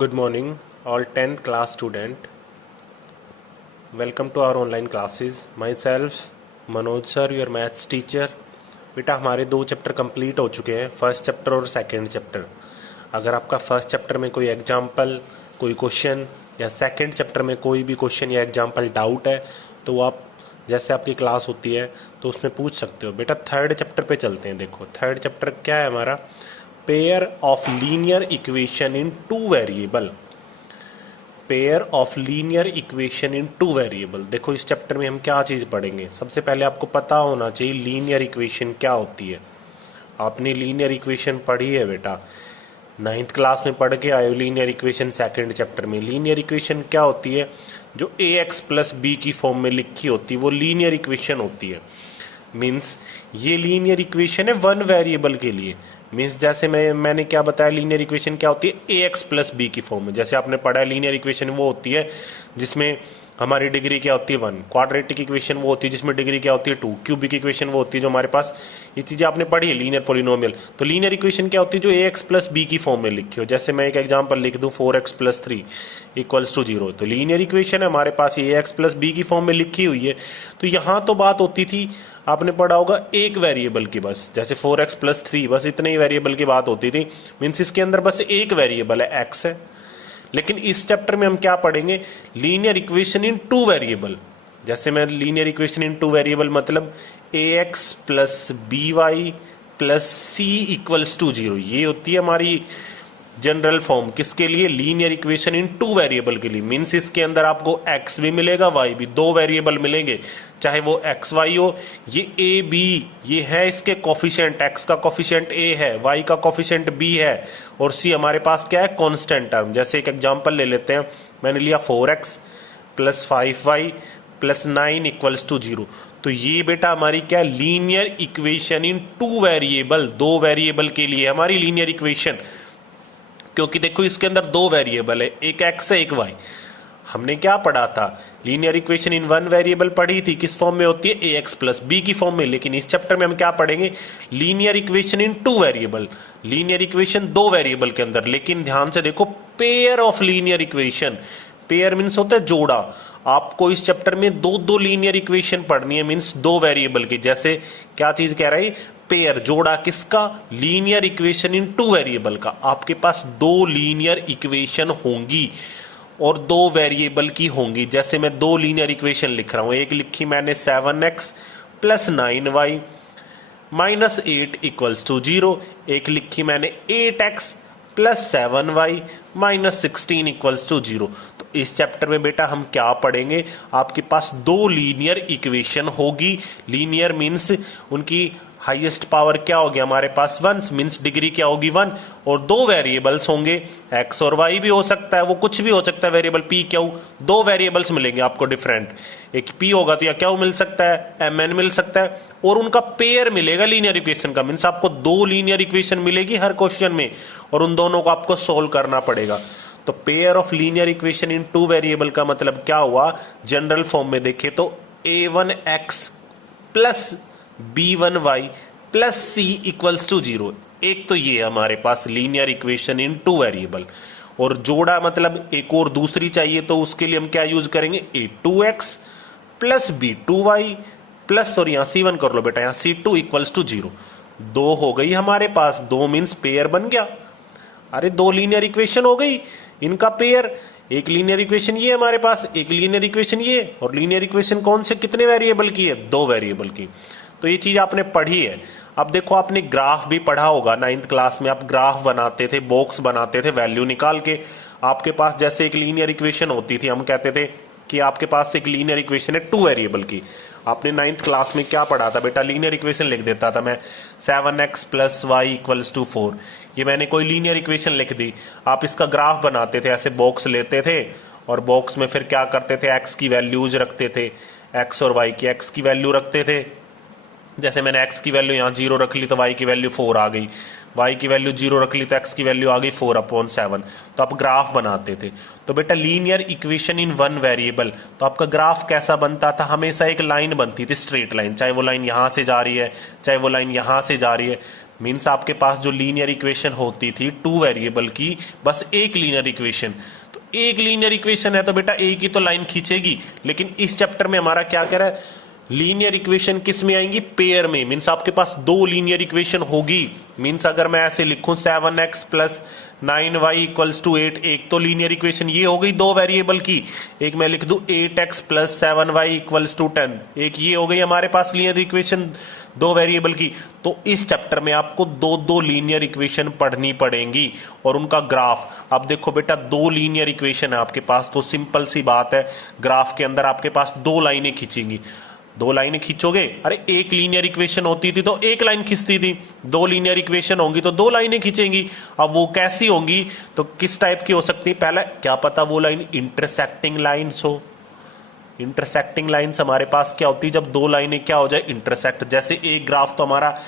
Good morning, all 10th class student. Welcome to our online classes. Myself, Manoj sir, your maths teacher. बेटा हमारे 2 chapter complete हो चुके हैं, first chapter और second chapter. अगर आपका फर्स्ट चैप्टर में कोई एग्जाम्पल, कोई क्वेश्चन या सेकंड चैप्टर में कोई भी क्वेश्चन या एग्जाम्पल डाउट है तो आप जैसे आपकी क्लास होती है तो उसमें पूछ सकते हो. बेटा थर्ड चैप्टर पे चलते हैं. देखो थर्ड चैप्टर क्या है हमारा, pair of linear equation in two variable. Pair of linear equation in two variable. देखो इस चैप्टर में हम क्या चीज़ पढ़ेंगे. सबसे पहले आपको पता होना चाहिए लीनियर इक्वेशन क्या होती है. आपने लीनियर इक्वेशन पढ़ी है बेटा, 9th क्लास में पढ़ के आए हो लीनियर इक्वेशन सेकंड चैप्टर में. लीनियर इक्वेशन क्या होती है, जो ax प्लस बी की फॉर्म में लिखी होती है वो लीनियर इक्वेशन होती है. मीन्स ये लीनियर इक्वेशन है वन वेरिएबल के लिए. मीन्स जैसे मैंने क्या बताया, लीनियर इक्वेशन क्या होती है, ax प्लस बी की फॉर्म में. जैसे आपने पढ़ा है लीनियर इक्वेशन वो होती है जिसमें हमारी डिग्री क्या होती है 1. क्वाड्रेटिक इक्वेशन वो होती है जिसमें डिग्री क्या होती है 2. क्यूबिक इक्वेशन वो होती है जो हमारे पास, ये चीज़ें आपने पढ़ी है लीनियर पॉलिनोमियल. तो लीनियर इक्वेशन क्या होती है, जो ax प्लस बी की फॉर्म में लिखी हो. जैसे मैं एक एग्जांपल लिख दूं 4x प्लस 3 इक्वल्स टू 0. तो लीनियर इक्वेशन है हमारे पास, ये ax प्लस बी की फॉर्म में लिखी हुई है. तो यहाँ तो बात होती थी, आपने पढ़ा होगा एक वेरिएबल की, बस जैसे 4x प्लस 3 बस इतने ही वेरिएबल की बात होती थी. मीन्स इसके अंदर बस एक वेरिएबल है, x है. लेकिन इस चैप्टर में हम क्या पढ़ेंगे, linear equation in two variable. जैसे मैं linear equation in two variable मतलब ax plus B Y plus C equals to 0. ये होती है हमारी जनरल फॉर्म. किसके लिए, linear equation in two variable के लिए. मीन्स इसके अंदर आपको x भी मिलेगा y भी, दो वेरिएबल मिलेंगे, चाहे वो x y हो. ये a b ये है इसके कोफिशिएंट, x का कोफिशिएंट a है, y का कोफिशिएंट b है और c हमारे पास क्या है, कांस्टेंट टर्म. जैसे एक एग्जांपल ले लेते हैं, मैंने लिया 4x plus 5y plus 9 equals to 0. तो ये बेटा हमारी क्या, linear equation in two variable, दो वेरिएबल के लिए हमारी लीनियर इक्वेशन. क्योंकि देखो इसके अंदर दो वेरिएबल है, एक x है एक y. हमने क्या पढ़ा था, linear equation in one variable पढ़ी थी, किस फॉर्म में होती है, ax प्लस बी की फॉर्म में. लेकिन इस चैप्टर में हम क्या पढ़ेंगे, linear equation in two variable. Linear equation दो वेरिएबल के अंदर. लेकिन ध्यान से देखो, pair of linear equation. Pair means होता है जोड़ा. आपको इस चैप्टर में दो दो लीनियर इक्वेशन पढ़नी है, मीन्स दो वेरिएबल की. जैसे क्या चीज कह रहा है, पेयर जोड़ा किसका, linear equation in two variable का. आपके पास दो लीनियर इक्वेशन होंगी और दो वेरिएबल की होंगी. जैसे मैं दो लीनियर इक्वेशन लिख रहा हूं, एक लिखी मैंने 7x plus 9y minus 8 equals to 0. एक लिखी मैंने 8x plus 7y minus 16 equals to 0. तो इस चैप्टर में बेटा हम क्या पढ़ेंगे, आपके पास दो लीनियर इक्वेशन होगी. लीनियर मीन्स उनकी हाईएस्ट पावर क्या होगी हमारे पास 1, मीन्स डिग्री क्या होगी 1. और दो वेरिएबल्स होंगे, x और y भी हो सकता है, वो कुछ भी हो सकता है वेरिएबल, p क्यू. दो वेरिएबल्स मिलेंगे आपको डिफरेंट, एक p होगा तो या क्या मिल सकता है, mn मिल सकता है. और उनका पेयर मिलेगा लीनियर इक्वेशन का. मीन्स आपको दो लीनियर इक्वेशन मिलेगी हर क्वेश्चन में और उन दोनों को आपको सोल्व करना पड़ेगा. तो pair of linear equation in two variable का मतलब क्या हुआ, जनरल फॉर्म में देखे तो a1x plus b1y plus c equals to 0. एक तो ये हमारे पास linear equation in two variable. और जोड़ा मतलब एक और दूसरी चाहिए तो उसके लिए हम क्या यूज करेंगे, a2x प्लस b2y प्लस, और यहां c1 कर लो बेटा, यहां c2 इक्वल्स टू 0. दो हो गई हमारे पास, दो मीन्स पेयर बन गया. अरे दो लीनियर इक्वेशन हो गई, इनका पेयर. एक लीनियर इक्वेशन ये हमारे पास, एक लीनियर इक्वेशन ये. और लीनियर इक्वेशन कौन से, कितने वेरिएबल की है, दो वेरिएबल की. तो ये चीज आपने पढ़ी है. अब देखो आपने ग्राफ भी पढ़ा होगा 9th क्लास में. आप ग्राफ बनाते थे, बॉक्स बनाते थे वैल्यू निकाल के. आपके पास जैसे एक लीनियर इक्वेशन होती थी, हम कहते थे कि आपके पास एक लीनियर इक्वेशन है टू वेरिएबल की. आपने 9th क्लास में क्या पढ़ा था बेटा, लीनियर इक्वेशन लिख देता था मैं 7x plus Y equals to 4. ये मैंने कोई लीनियर इक्वेशन लिख दी. आप इसका ग्राफ बनाते थे, ऐसे बॉक्स लेते थे और बॉक्स में फिर क्या करते थे, x की वैल्यूज रखते थे, x और y की x की वैल्यू रखते थे. जैसे मैंने x की वैल्यू यहाँ 0 रख ली तो y की वैल्यू 4 आ गई, y की वैल्यू 0 रख ली तो x की वैल्यू आ गई 4/7. तो आप ग्राफ बनाते थे. तो बेटा linear equation in one variable, तो आपका ग्राफ कैसा बनता था, हमेशा एक लाइन बनती थी, स्ट्रेट लाइन. चाहे वो लाइन यहाँ से जा रही है, चाहे वो लाइन यहाँ से जा रही है, मीन्स आपके पास जो लीनियर इक्वेशन होती थी 2 वेरिएबल की, बस एक लीनियर इक्वेशन, तो एक लीनियर इक्वेशन है तो बेटा एक ही तो लाइन खींचेगी। लेकिन इस चैप्टर में हमारा क्या कह रहा है, लीनियर इक्वेशन किस में आएंगी, पेयर में। मीन्स आपके पास दो लीनियर इक्वेशन होगी। मीन्स अगर मैं ऐसे लिखूं 7x plus 9y equals to 8, एक तो लीनियर इक्वेशन ये हो गई दो वेरिएबल की। एक मैं लिख दूं 8x plus 7y equals to 10, एक ये हो गई हमारे पास लीनियर इक्वेशन दो वेरिएबल की। तो इस चैप्टर में आपको दो दो लीनियर इक्वेशन पढ़नी पड़ेंगी और उनका ग्राफ। अब देखो बेटा, दो लीनियर इक्वेशन है आपके पास, तो सिंपल सी बात है, ग्राफ के अंदर आपके पास दो लाइनें खींचेंगी। दो लाइनें खींचोगे, अरे एक लीनियर इक्वेशन होती थी तो एक लाइन खींचती थी, दो लीनियर इक्वेशन होंगी तो दो लाइनें खींचेंगी। अब वो कैसी होंगी, तो किस टाइप की हो सकती है, पहले क्या पता वो लाइन इंटरसेक्टिंग लाइन्स हो। इंटरसेक्टिंग लाइन्स हमारे पास क्या होती है, जब दो लाइनें क्या हो जाए, इंटरसेक्ट। जैसे एक ग्राफ तो हमारा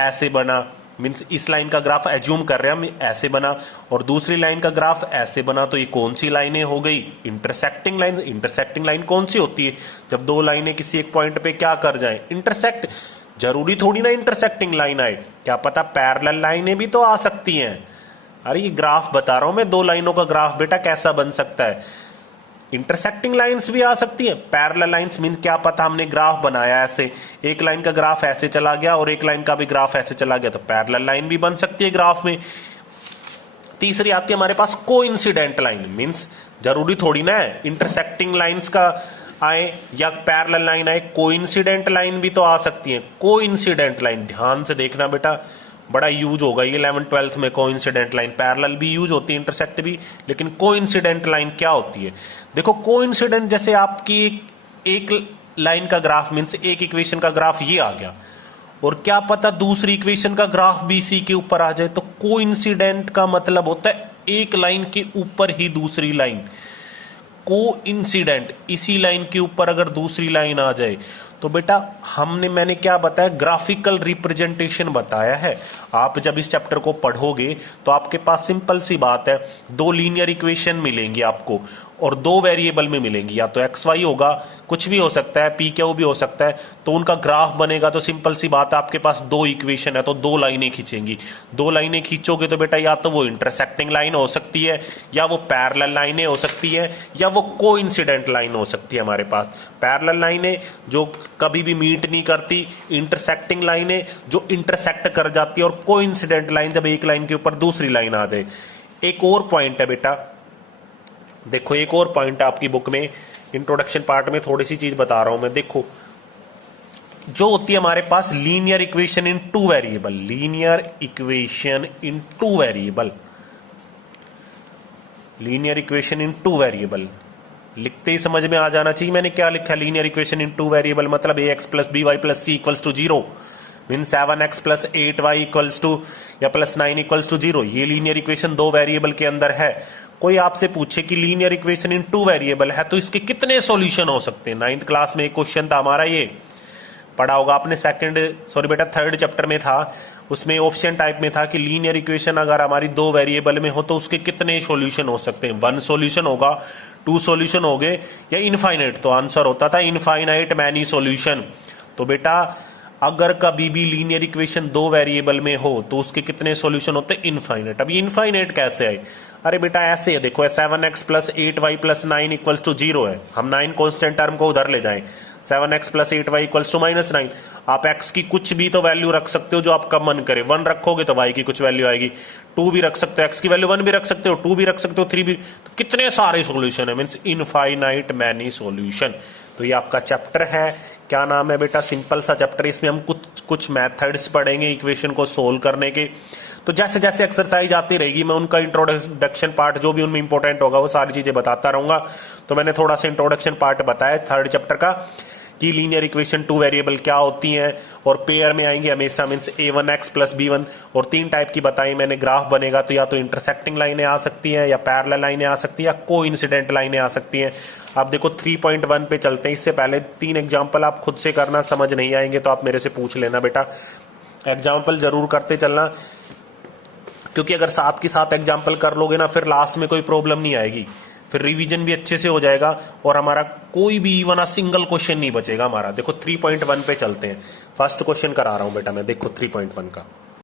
ऐसे बना, मीन्स इस लाइन का ग्राफ एज्यूम कर रहे हैं हम, ऐसे बना, और दूसरी लाइन का ग्राफ ऐसे बना, तो ये कौन सी लाइनें हो गई, इंटरसेक्टिंग लाइन। इंटरसेक्टिंग लाइन कौन सी होती है, जब दो लाइनें किसी एक पॉइंट पे क्या कर जाए, इंटरसेक्ट। जरूरी थोड़ी ना इंटरसेक्टिंग लाइन आए, क्या पता पैरेलल लाइनें भी तो आ सकती हैं। अरे ये ग्राफ बता रहा हूं मैं, दो लाइनों का ग्राफ बेटा कैसा बन सकता है, इंटरसेक्टिंग लाइंस भी आ सकती है। पैरेलल लाइंस मीन क्या पता हमने ग्राफ बनाया ऐसे, एक लाइन का ग्राफ ऐसे चला गया और एक लाइन का भी ग्राफ ऐसे चला गया, तो पैरेलल लाइन भी बन सकती है ग्राफ में। तीसरी आती है हमारे पास कोइंसिडेंट लाइन, मींस जरूरी थोड़ी ना है इंटरसेक्टिंग लाइंस का आए या पैरेलल लाइन आए, कोइंसिडेंट लाइन भी तो आ सकती है। कोइंसिडेंट लाइन ध्यान से देखना बेटा, बड़ा यूज होगा ये 11th-12th में। कोइंसिडेंट लाइन, पैरेलल भी यूज होती है, इंटरसेक्ट भी, लेकिन कोइंसिडेंट लाइन क्या होती है, देखो कोइंसिडेंट जैसे आपकी एक लाइन का ग्राफ, मीन्स एक इक्वेशन का ग्राफ ये आ गया और क्या पता दूसरी इक्वेशन का ग्राफ भी इसी के ऊपर आ जाए, तो कोइंसिडेंट का मतलब होता है एक लाइन के ऊपर ही दूसरी लाइन। कोइंसिडेंट, इसी लाइन के ऊपर अगर दूसरी लाइन आ जाए तो बेटा मैंने क्या बताया, ग्राफिकल रिप्रेजेंटेशन बताया है। आप जब इस चैप्टर को पढ़ोगे तो आपके पास सिंपल सी बात है, दो लीनियर इक्वेशन मिलेंगी आपको और दो वेरिएबल में मिलेंगी, या तो एक्स वाई होगा, कुछ भी हो सकता है, पी क्यू भी हो सकता है, तो उनका ग्राफ बनेगा। तो सिंपल सी बात है, आपके पास दो इक्वेशन है तो दो लाइनें खींचेंगी। दो लाइनें खींचोगे तो बेटा या तो वो इंटरसेक्टिंग लाइन हो सकती है, या वो पैरेलल लाइनें हो सकती है, या वो कोइंसिडेंट लाइन हो सकती है। हमारे पास पैरेलल लाइनें जो कभी भी मीट नहीं करती, इंटरसेक्टिंग लाइनें जो इंटरसेक्ट कर जाती है, और कोइंसिडेंट लाइन जब एक लाइन के ऊपर दूसरी लाइन आ जाए। एक और पॉइंट है बेटा, देखो एक और पॉइंट है आपकी बुक में, इंट्रोडक्शन पार्ट में थोड़ी सी चीज बता रहा हूं मैं। देखो जो होती है हमारे पास linear equation in two variable, linear equation in two variable, linear equation in two variable लिखते ही समझ में आ जाना चाहिए मैंने क्या लिखा। Linear equation in two variable मतलब ax plus B Y plus C equals to 0, mean 7x plus 8y equals to या प्लस 9 इक्वल्स टू 0। ये लीनियर इक्वेशन दो वेरिएबल के अंदर है। कोई आपसे पूछे कि linear equation in two variable है तो इसके कितने सॉल्यूशन हो सकते हैं। 9th क्लास में एक क्वेश्चन था हमारा, ये पढ़ा होगा आपने, थर्ड चैप्टर में था, उसमें ऑप्शन टाइप में था कि लीनियर इक्वेशन अगर हमारी दो वेरिएबल में हो तो उसके कितने सॉल्यूशन हो सकते हैं। 1 सॉल्यूशन होगा, 2 सॉल्यूशन हो गए, या इनफाइनाइट। तो आंसर होता था इनफाइनाइट मैनी सॉल्यूशन। तो बेटा अगर कभी भी लीनियर इक्वेशन दो वेरिएबल में हो तो उसके कितने सॉल्यूशन होते हैं, इनफाइनाइट। अब ये इनफाइनाइट कैसे आए, अरे बेटा ऐसे है, देखो 7x plus 8y plus 9 equals to 0 है, हम 9 कॉन्स्टेंट टर्म को उधर ले जाएं, 7x plus 8y equals to -9। आप x की कुछ भी तो वैल्यू रख सकते हो जो आपका मन करे। 1 रखोगे तो y की कुछ वैल्यू आएगी, 2 भी रख सकते हो, x की वैल्यू 1 भी रख सकते हो, 2 भी रख सकते हो, 3 भी। तो कितने सारे सॉल्यूशन है, मींस इनफाइनाइट मैनी सॉल्यूशन। तो ये आपका चैप्टर है, क्या नाम है बेटा, सिंपल सा चैप्टर। इसमें हम कुछ मेथड्स पढ़ेंगे इक्वेशन को सोल्व करने के। तो जैसे जैसे एक्सरसाइज आती रहेगी मैं उनका इंट्रोडक्शन पार्ट जो भी उनमें इंपॉर्टेंट होगा वो सारी चीजें बताता रहूंगा। तो मैंने थोड़ा सा इंट्रोडक्शन पार्ट बताया थर्ड चैप्टर का कि लीनियर इक्वेशन टू वेरिएबल क्या होती हैं और पेयर में आएंगे हमेशा, मींस a1x प्लस b1, और 3 टाइप की बताई मैंने। ग्राफ बनेगा तो या तो इंटरसेक्टिंग लाइनें आ सकती हैं, या पैरेलल लाइनें आ सकती हैं, या कोइंसिडेंट लाइनें आ सकती हैं। आप देखो 3.1 पे चलते हैं। इससे पहले 3 एग्जाम्पल आप खुद से करना, समझ नहीं आएंगे तो आप मेरे से पूछ लेना बेटा, एग्जाम्पल जरूर करते चलना, क्योंकि अगर साथ के साथ एग्जाम्पल कर लोगे ना फिर लास्ट में कोई प्रॉब्लम नहीं आएगी, फिर रिवीजन भी अच्छे से हो जाएगा और हमारा कोई भी इवन सिंगल क्वेश्चन नहीं बचेगा हमारा। देखो 3.1 पे चलते हैं, फर्स्ट क्वेश्चन करा रहा हूं बेटा मैं, देखो 3.1 का।